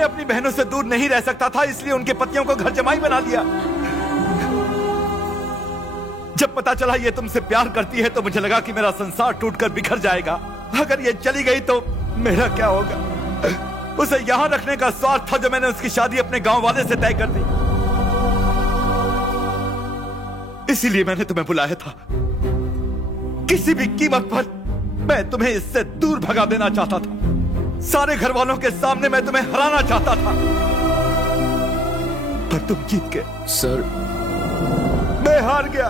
मैं अपनी बहनों से दूर नहीं रह सकता था, इसलिए उनके पतियों को घर जमाई बना लिया। जब पता चला ये तुमसे प्यार करती है तो मुझे लगा कि मेरा संसार टूटकर बिखर जाएगा। अगर ये चली गई तो मेरा क्या होगा? उसे यहां रखने का स्वार्थ था जो मैंने उसकी शादी अपने गांव वाले से तय कर दी। इसीलिए मैंने तुम्हें बुलाया था। किसी भी कीमत पर मैं तुम्हें इससे दूर भगा देना चाहता था। सारे घर वालों के सामने मैं तुम्हें हराना चाहता था, पर तुम जीत गए। सर, मैं हार गया,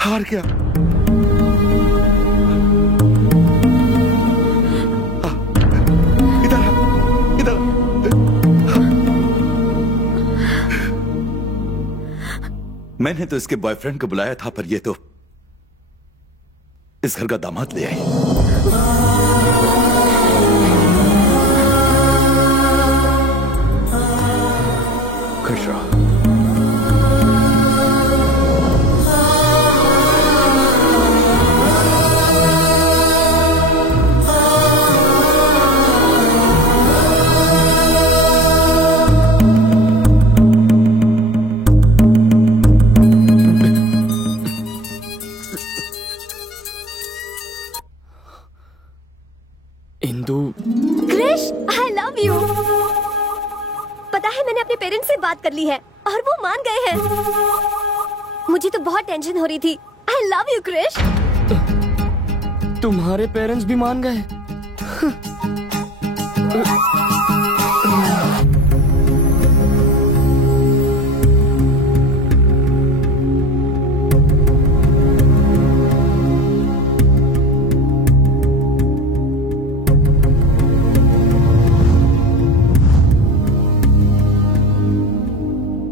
हार गया। इधर इधर। मैंने तो इसके बॉयफ्रेंड को बुलाया था, पर ये तो इस घर का दामाद ले आई। खुश रहो। पेरेंट्स से बात कर ली है और वो मान गए हैं। मुझे तो बहुत टेंशन हो रही थी। I love you Krish. तुम्हारे पेरेंट्स भी मान गए?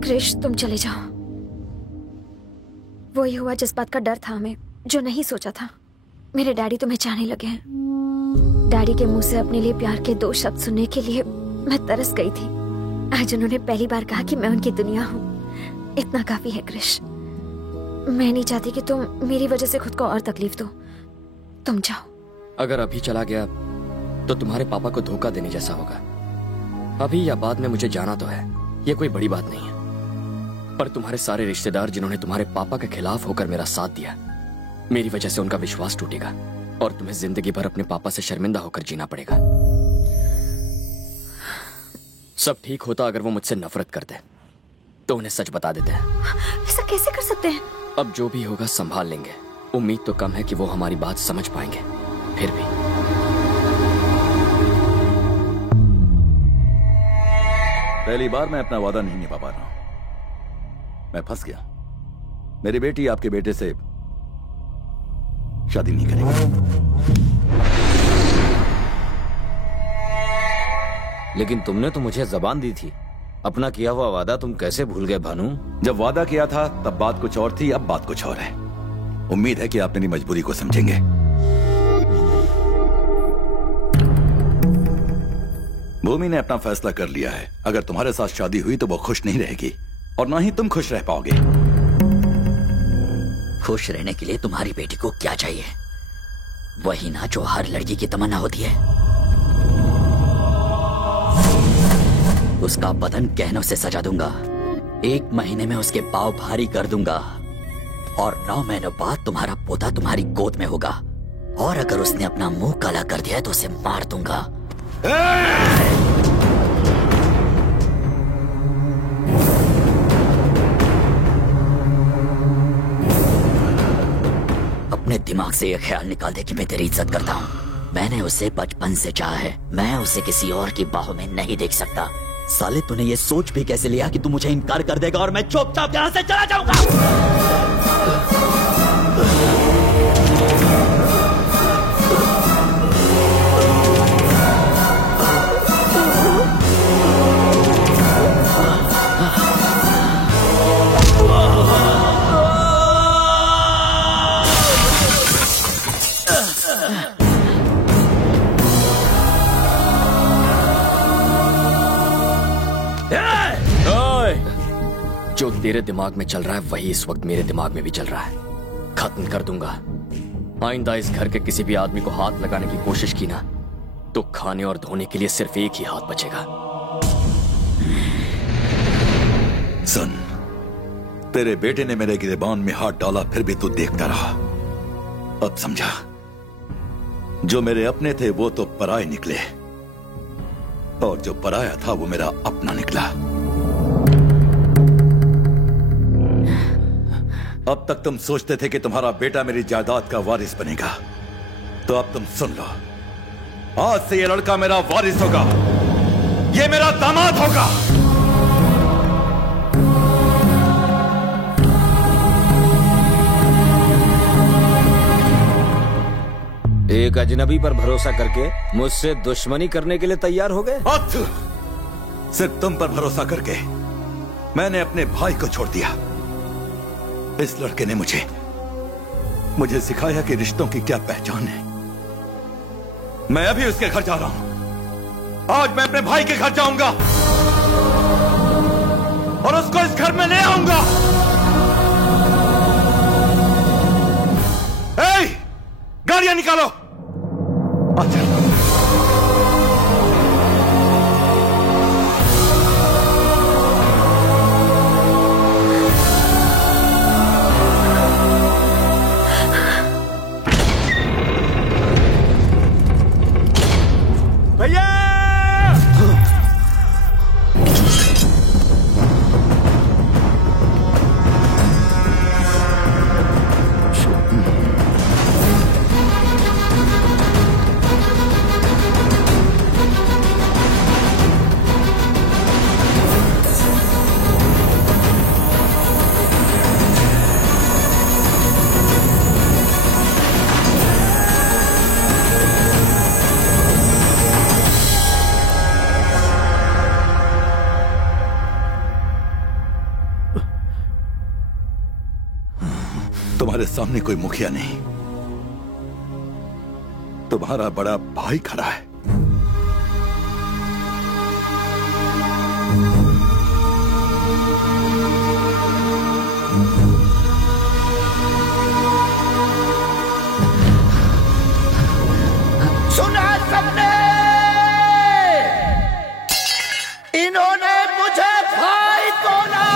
क्रिश, तुम चले जाओ। वही हुआ जिस बात का डर था हमें, जो नहीं सोचा था। मेरे डैडी तुम्हें चाहने लगे हैं। डैडी के मुंह से अपने लिए प्यार के 2 शब्द सुनने के लिए मैं तरस गई थी। आज उन्होंने पहली बार कहा कि मैं उनकी दुनिया हूँ। इतना काफी है क्रिश। मैं नहीं चाहती कि तुम मेरी वजह से खुद को और तकलीफ दो। तुम जाओ। अगर अभी चला गया तो तुम्हारे पापा को धोखा देने जैसा होगा। अभी या बाद में मुझे जाना तो है, ये कोई बड़ी बात नहीं है। पर तुम्हारे सारे रिश्तेदार जिन्होंने तुम्हारे पापा के खिलाफ होकर मेरा साथ दिया, मेरी वजह से उनका विश्वास टूटेगा और तुम्हें जिंदगी भर अपने पापा से शर्मिंदा होकर जीना पड़ेगा। सब ठीक होता अगर वो मुझसे नफरत करते तो उन्हें सच बता देते हैं। ऐसा कैसे कर सकते हैं? अब जो भी होगा संभाल लेंगे। उम्मीद तो कम है कि वो हमारी बात समझ पाएंगे। फिर भी पहली बार मैं अपना वादा नहीं निभा पा रहा हूं। मैं फंस गया। मेरी बेटी आपके बेटे से शादी नहीं करेगी। लेकिन तुमने तो मुझे जबान दी थी। अपना किया हुआ वादा तुम कैसे भूल गए भानु? जब वादा किया था तब बात कुछ और थी, अब बात कुछ और है। उम्मीद है कि आप मेरी मजबूरी को समझेंगे। भूमि ने अपना फैसला कर लिया है। अगर तुम्हारे साथ शादी हुई तो वो खुश नहीं रहेगी और ना ही तुम खुश रह पाओगे। खुश रहने के लिए तुम्हारी बेटी को क्या चाहिए? वही ना जो हर लड़की की तमन्ना होती है। उसका बदन गहनों से सजा दूंगा। 1 महीने में उसके पाँव भारी कर दूंगा और 9 महीनों बाद तुम्हारा पोता तुम्हारी गोद में होगा। और अगर उसने अपना मुंह काला कर दिया तो उसे मार दूंगा। अपने दिमाग से यह ख्याल निकाल दे कि मैं तेरी इज्जत करता हूँ। मैंने उसे बचपन से चाहा है। मैं उसे किसी और की बाहों में नहीं देख सकता। साले, तूने ये सोच भी कैसे लिया कि तू मुझे इनकार कर देगा और मैं चुपचाप यहाँ से चला जाऊंगा? जो तेरे दिमाग में चल रहा है वही इस वक्त मेरे दिमाग में भी चल रहा है। खत्म कर दूंगा। आइंदा इस घर के किसी भी आदमी को हाथ लगाने की कोशिश की ना तो खाने और धोने के लिए सिर्फ एक ही हाथ बचेगा। सुन, तेरे बेटे ने मेरे गिरेबान में हाथ डाला, फिर भी तू देखता रहा। अब समझा, जो मेरे अपने थे वो तो पराए निकले, और जो पराया था वो मेरा अपना निकला। अब तक तुम सोचते थे कि तुम्हारा बेटा मेरी जायदाद का वारिस बनेगा, तो अब तुम सुन लो, आज से ये लड़का मेरा वारिस होगा, ये मेरा दामाद होगा। एक अजनबी पर भरोसा करके मुझसे दुश्मनी करने के लिए तैयार हो गए? सिर्फ तुम पर भरोसा करके मैंने अपने भाई को छोड़ दिया। इस लड़के ने मुझे सिखाया कि रिश्तों की क्या पहचान है। मैं अभी उसके घर जा रहा हूं। आज मैं अपने भाई के घर जाऊंगा और उसको इस घर में ले आऊंगा। गाड़ियां निकालो। अच्छा, भैया तुम्हारे सामने कोई मुखिया नहीं, तुम्हारा बड़ा भाई खड़ा है। सुना सबने, इन्होंने मुझे भाई बोला।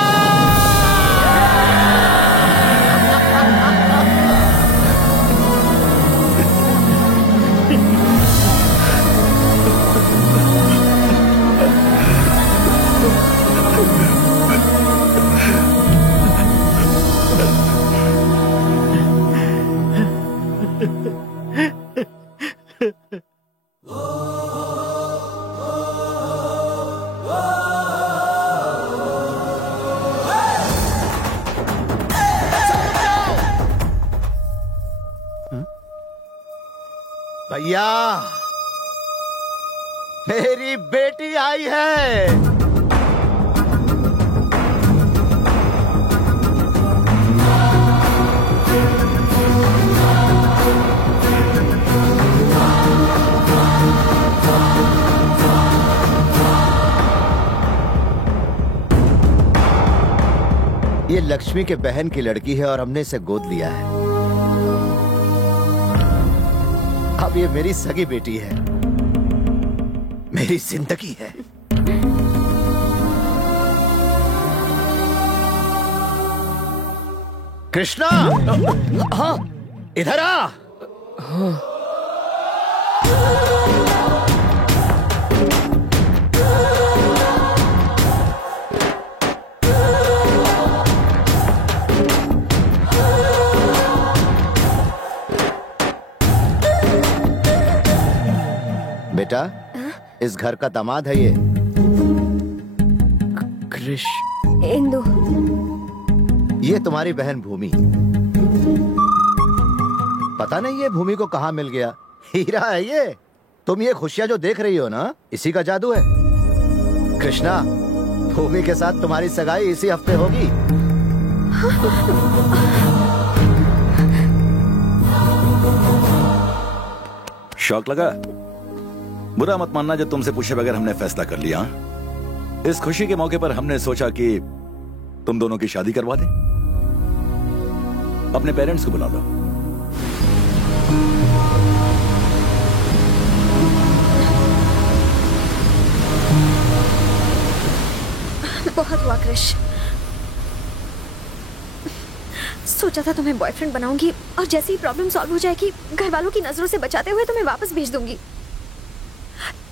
भैया, मेरी बेटी आई है। ये लक्ष्मी के बहन की लड़की है और हमने इसे गोद लिया है। अब ये मेरी सगी बेटी है, मेरी जिंदगी है। कृष्णा, हाँ, इधर आ। बेटा, इस घर का दामाद है ये। कृष, इंदु, ये तुम्हारी बहन भूमि। पता नहीं ये भूमि को कहाँ मिल गया, हीरा है ये। तुम ये खुशियां जो देख रही हो ना, इसी का जादू है। कृष्णा, भूमि के साथ तुम्हारी सगाई इसी हफ्ते होगी। शौक लगा? बुरा मत मानना जब तुमसे पूछे बगैर हमने फैसला कर लिया। इस खुशी के मौके पर हमने सोचा कि तुम दोनों की शादी करवा दें। अपने पेरेंट्स को बुला लो। बहुत हुआ क्रिश। सोचा था तुम्हें बॉयफ्रेंड बनाऊंगी और जैसे ही प्रॉब्लम सॉल्व हो जाएगी घर वालों की नजरों से बचाते हुए तुम्हें वापस भेज दूंगी,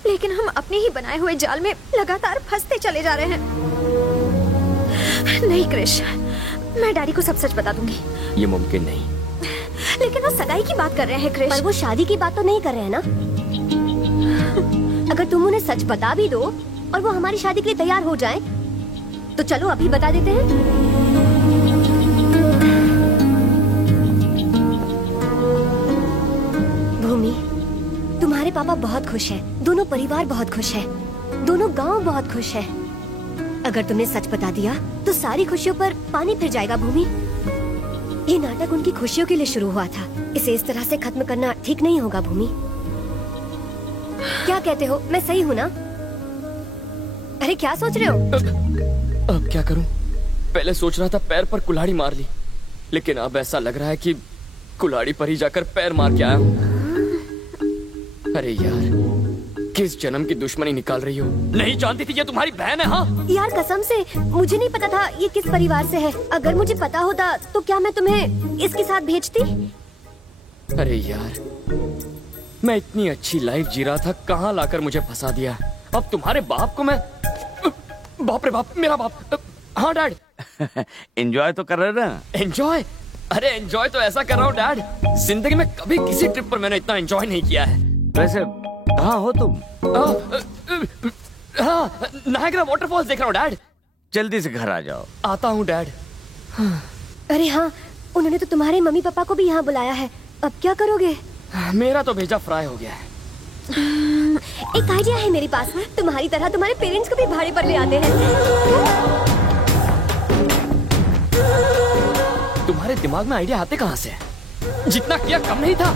लेकिन हम अपने ही बनाए हुए जाल में लगातार फंसते चले जा रहे हैं। नहीं क्रिश, मैं डैडी को सब सच बता दूंगी। ये मुमकिन नहीं। लेकिन वो सगाई की बात कर रहे हैं क्रिश। पर वो शादी की बात तो नहीं कर रहे हैं ना। अगर तुम उन्हें सच बता भी दो और वो हमारी शादी के लिए तैयार हो जाए तो चलो अभी बता देते हैं। भूमि, तुम्हारे पापा बहुत खुश हैं, दोनों परिवार बहुत खुश है, दोनों गांव बहुत खुश है। अगर तुमने सच बता दिया तो सारी खुशियों पर पानी फिर जाएगा। भूमि, ये नाटक उनकी खुशियों के लिए शुरू हुआ था, इसे इस तरह से खत्म करना ठीक नहीं होगा। भूमि, क्या कहते हो? मैं सही हूँ ना? अरे क्या सोच रहे हो? अब क्या करूं? पहले सोच रहा था पैर पर कुल्हाड़ी मार ली, लेकिन अब ऐसा लग रहा है कि कुल्हाड़ी पर ही जाकर पैर मार के आया हूं। अरे यार, किस जन्म की दुश्मनी निकाल रही हो? नहीं जानती थी ये तुम्हारी बहन है। हाँ यार कसम से मुझे नहीं पता था ये किस परिवार से है। अगर मुझे पता होता तो क्या मैं तुम्हें इसके साथ भेजती? अरे यार, मैं इतनी अच्छी लाइफ जी रहा था, कहाँ लाकर मुझे फंसा दिया। अब तुम्हारे बाप को मैं, बाप रे बाप, मेरा बाप। हाँ डैड। एंजॉय तो कर रहे ना? एंजॉय? अरे एंजॉय तो ऐसा कर रहा हूँ डैड, जिंदगी में कभी किसी ट्रिप पर मैंने इतना एंजॉय नहीं किया है। वैसे कहाँ हो तुम? हाँ, नायग्रा वाटरफॉल्स देख रहा हूँ डैड। जल्दी से घर आ जाओ। आता हूँ डैड। अरे हाँ, उन्होंने तो तुम्हारे मम्मी पापा को भी यहाँ बुलाया है, अब क्या करोगे? मेरा तो भेजा फ्राई हो गया है। एक आइडिया है मेरे पास, तुम्हारी तरह तुम्हारे पेरेंट्स को भी भाड़े पर ले आते हैं। तुम्हारे दिमाग में आइडिया आते कहाँ से? जितना किया कम नहीं था।